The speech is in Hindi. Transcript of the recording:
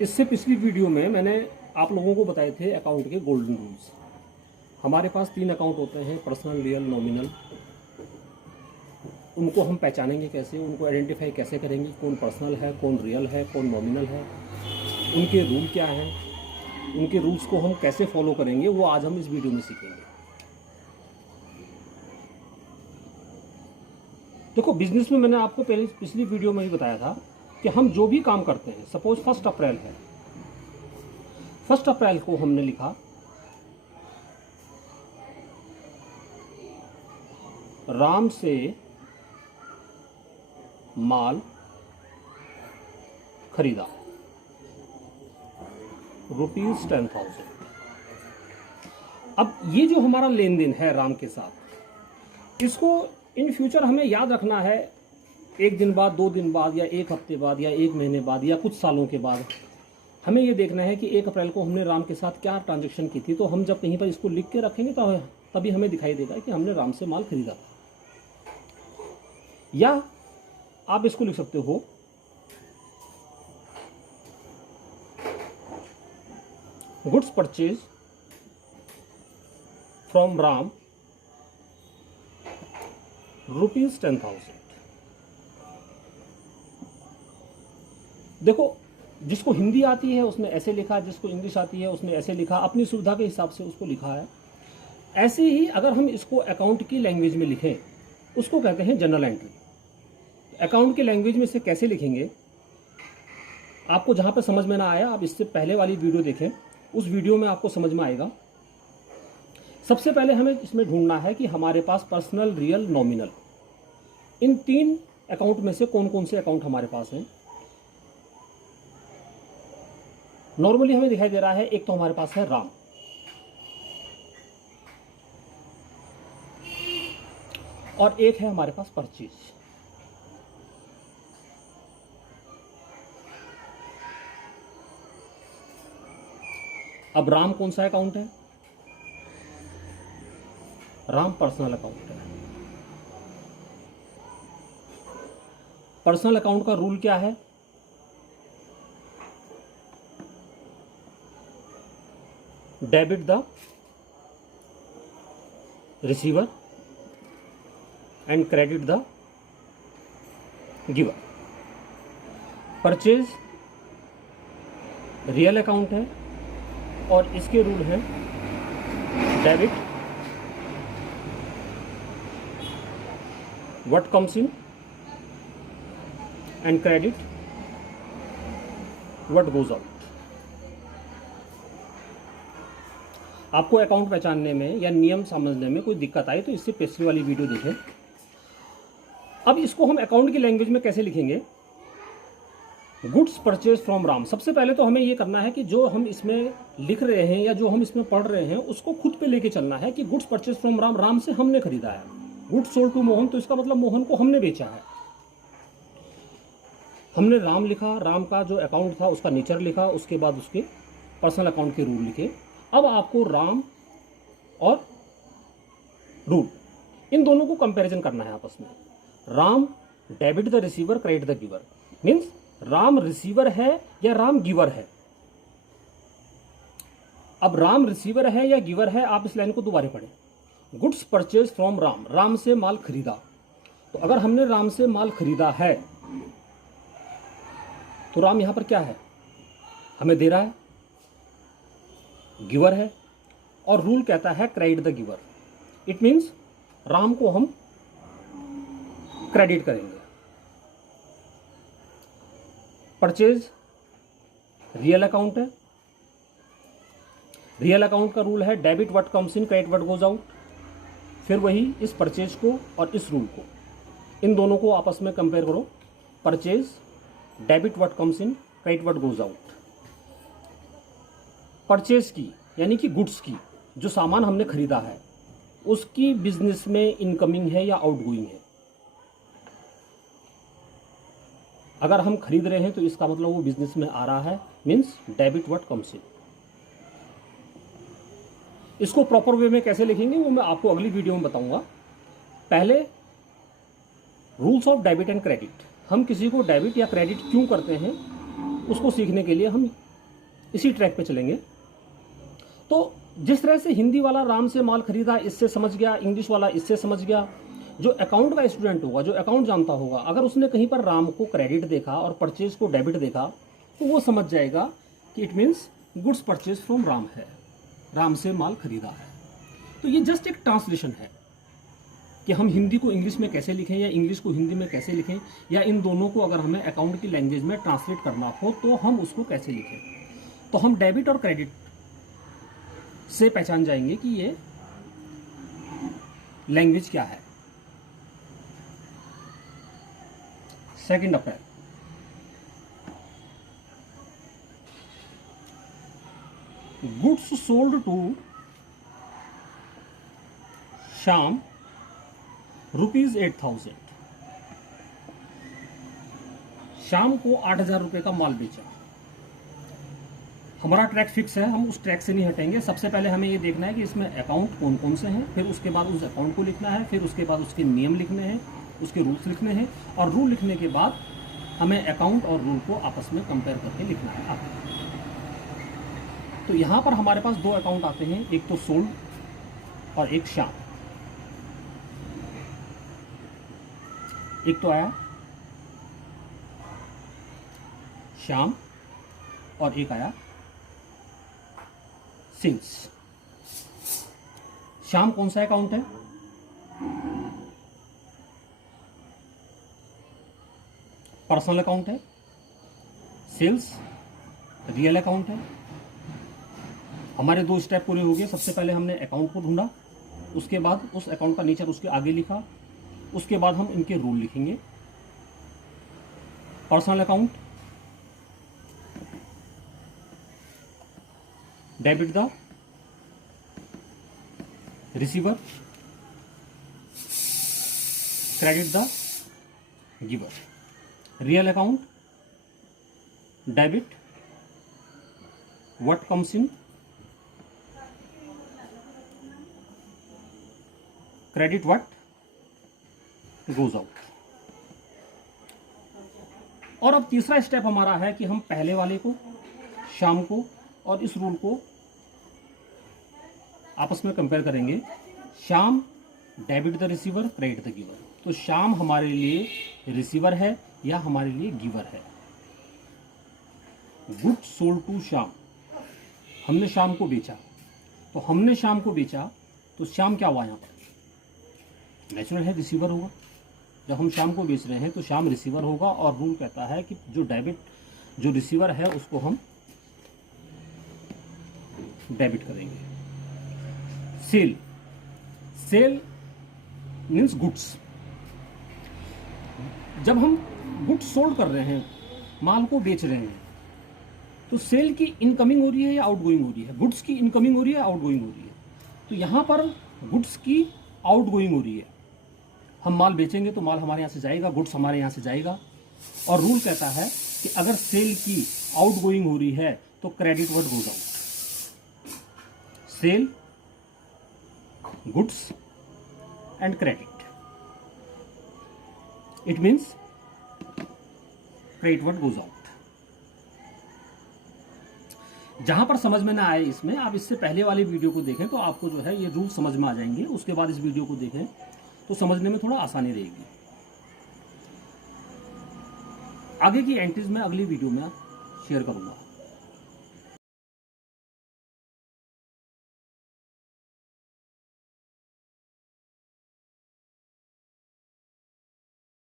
इससे पिछली वीडियो में मैंने आप लोगों को बताए थे अकाउंट के गोल्डन रूल्स। हमारे पास 3 अकाउंट होते हैं, पर्सनल, रियल, नॉमिनल। उनको हम पहचानेंगे कैसे, उनको आइडेंटिफाई कैसे करेंगे, कौन पर्सनल है, कौन रियल है, कौन नॉमिनल है, उनके रूल क्या हैं, उनके रूल्स को हम कैसे फॉलो करेंगे, वो आज हम इस वीडियो में सीखेंगे। देखो, बिजनेस में मैंने आपको पहले पिछली वीडियो में ही बताया था कि हम जो भी काम करते हैं, सपोज 1 अप्रैल है, 1 अप्रैल को हमने लिखा राम से माल खरीदा ₹10,000। अब ये जो हमारा लेन देन है राम के साथ, इसको इन फ्यूचर हमें याद रखना है। 1 दिन बाद, 2 दिन बाद, या 1 हफ्ते बाद, या 1 महीने बाद, या कुछ सालों के बाद हमें ये देखना है कि 1 अप्रैल को हमने राम के साथ क्या ट्रांजैक्शन की थी। तो हम जब कहीं पर इसको लिख के रखेंगे तो तभी हमें दिखाई देगा कि हमने राम से माल खरीदा। या आप इसको लिख सकते हो गुड्स परचेज फ्रॉम राम ₹10,000। देखो, जिसको हिंदी आती है उसने ऐसे लिखा, जिसको इंग्लिश आती है उसने ऐसे लिखा, अपनी सुविधा के हिसाब से उसको लिखा है। ऐसे ही अगर हम इसको अकाउंट की लैंग्वेज में लिखें, उसको कहते हैं जनरल एंट्री। अकाउंट की लैंग्वेज में इसे कैसे लिखेंगे, आपको जहां पर समझ में ना आया, आप इससे पहले वाली वीडियो देखें, उस वीडियो में आपको समझ में आएगा। सबसे पहले हमें इसमें ढूंढना है कि हमारे पास पर्सनल, रियल, नॉमिनल, इन 3 अकाउंट में से कौन कौन से अकाउंट हमारे पास हैं। नॉर्मली हमें दिखाई दे रहा है, एक तो हमारे पास है राम, और एक है हमारे पास परचेज। अब राम कौन सा अकाउंट है? राम पर्सनल अकाउंट है। पर्सनल अकाउंट का रूल क्या है? Debit the receiver and credit the giver. Purchase real account है और इसके रूल हैं debit what comes in and credit what goes out. आपको अकाउंट पहचानने में या नियम समझने में कोई दिक्कत आई तो इससे पिछली वाली वीडियो देखें। अब इसको हम अकाउंट की लैंग्वेज में कैसे लिखेंगे? Goods purchase from Ram. सबसे पहले तो हमें यह करना है कि जो हम इसमें लिख रहे हैं या जो हम इसमें पढ़ रहे हैं उसको खुद पे लेके चलना है कि goods purchase from Ram, Ram से हमने खरीदा है। गुड्स सोल्ड टू मोहन, तो इसका मतलब मोहन को हमने बेचा है। हमने राम लिखा, राम का जो अकाउंट था उसका नेचर लिखा, उसके बाद उसके पर्सनल अकाउंट के रूल लिखे। अब आपको राम और रूल, इन दोनों को कंपैरिजन करना है आपस में। Ram debit the receiver, credit the giver, means Ram receiver है या राम गिवर है। अब राम रिसीवर है या गिवर है, आप इस लाइन को दोबारा पढ़ें। Goods purchase from Ram, Ram से माल खरीदा। तो अगर हमने राम से माल खरीदा है तो राम यहां पर क्या है? हमें दे रहा है, गिवर है, और रूल कहता है credit the giver. It means Ram को हम क्रेडिट करेंगे। परचेज रियल अकाउंट है, रियल अकाउंट का रूल है debit what comes in, credit what goes out. फिर वही इस परचेज को और इस रूल को, इन दोनों को आपस में कंपेयर करो। Purchase debit what comes in, credit what goes out. Purchase की यानी कि गुड्स की, जो सामान हमने खरीदा है उसकी बिजनेस में इनकमिंग है या आउटगोइंग है। अगर हम खरीद रहे हैं तो इसका मतलब वो बिजनेस में आ रहा है, means debit what comes in. इसको प्रॉपर वे में कैसे लिखेंगे वो मैं आपको अगली वीडियो में बताऊंगा। पहले rules of debit and credit, हम किसी को डेबिट या क्रेडिट क्यों करते हैं उसको सीखने के लिए हम इसी ट्रैक पे चलेंगे। तो जिस तरह से हिंदी वाला राम से माल खरीदा इससे समझ गया, इंग्लिश वाला इससे समझ गया, जो अकाउंट का स्टूडेंट होगा, जो अकाउंट जानता होगा, अगर उसने कहीं पर राम को क्रेडिट देखा और परचेज को डेबिट देखा तो वो समझ जाएगा कि it means goods purchase from Ram है, राम से माल खरीदा है। तो ये जस्ट एक ट्रांसलेशन है कि हम हिंदी को इंग्लिश में कैसे लिखें या इंग्लिश को हिंदी में कैसे लिखें, या इन दोनों को अगर हमें अकाउंट की लैंग्वेज में ट्रांसलेट करना हो तो हम उसको कैसे लिखें। तो हम डेबिट और क्रेडिट से पहचान जाएंगे कि ये लैंग्वेज क्या है। 2 अप्रैल, गुड्स सोल्ड टू श्याम ₹8,000। शाम को 8,000 रुपये का माल बेचा। हमारा ट्रैक फिक्स है, हम उस ट्रैक से नहीं हटेंगे। सबसे पहले हमें ये देखना है कि इसमें अकाउंट कौन कौन से हैं, फिर उसके बाद उस अकाउंट को लिखना है, फिर उसके बाद उसके नियम लिखने हैं, उसके रूल्स लिखने हैं, और रूल लिखने के बाद हमें अकाउंट और रूल को आपस में कंपेयर करके लिखना है आगे। तो यहाँ पर हमारे पास 2 अकाउंट आते हैं, एक तो सोल्ड और एक श्याम। एक तो आया श्याम और एक आया सेल्स। श्याम कौन सा अकाउंट है? पर्सनल अकाउंट है। सेल्स रियल अकाउंट है। हमारे 2 स्टेप पूरे हो गए। सबसे पहले हमने अकाउंट को ढूंढा, उसके बाद उस अकाउंट का नेचर उसके आगे लिखा, उसके बाद हम इनके रूल लिखेंगे। Personal account, debit the receiver, credit the giver. Real account, debit what comes in, credit what goes out. और अब तीसरा स्टेप हमारा है कि हम पहले वाले को, शाम को और इस रूल को आपस में कंपेयर करेंगे। शाम debit the receiver, credit the giver. तो शाम हमारे लिए रिसीवर है या हमारे लिए गिवर है। गुड सोल्ड टू श्याम, हमने शाम को बेचा। तो हमने शाम को बेचा तो श्याम क्या हुआ? यहाँ पर नेचुरल है, रिसीवर होगा। जब हम शाम को बेच रहे हैं तो शाम रिसीवर होगा, और रूल कहता है कि जो डेबिट, जो रिसीवर है उसको हम डेबिट करेंगे। Sale, sale means goods. जब हम गुड्स सोल्ड कर रहे हैं, माल को बेच रहे हैं, तो सेल की इनकमिंग हो रही है या आउटगोइंग हो रही है? गुड्स की इनकमिंग हो रही है, आउटगोइंग हो रही है। तो यहाँ पर गुड्स की आउटगोइंग हो रही है। हम माल बेचेंगे तो माल हमारे यहाँ से जाएगा, गुड्स हमारे यहाँ से जाएगा। और रूल कहता है कि अगर सेल की आउटगोइंग हो रही है तो credit what goes out. Sale, goods and credit, it means credit what goes out. जहां पर समझ में ना आए इसमें, आप इससे पहले वाली वीडियो को देखें तो आपको जो है ये रूल समझ में आ जाएंगे। उसके बाद इस वीडियो को देखें तो समझने में थोड़ा आसानी रहेगी। आगे की एंट्रीज मैं अगली वीडियो में शेयर करूंगा।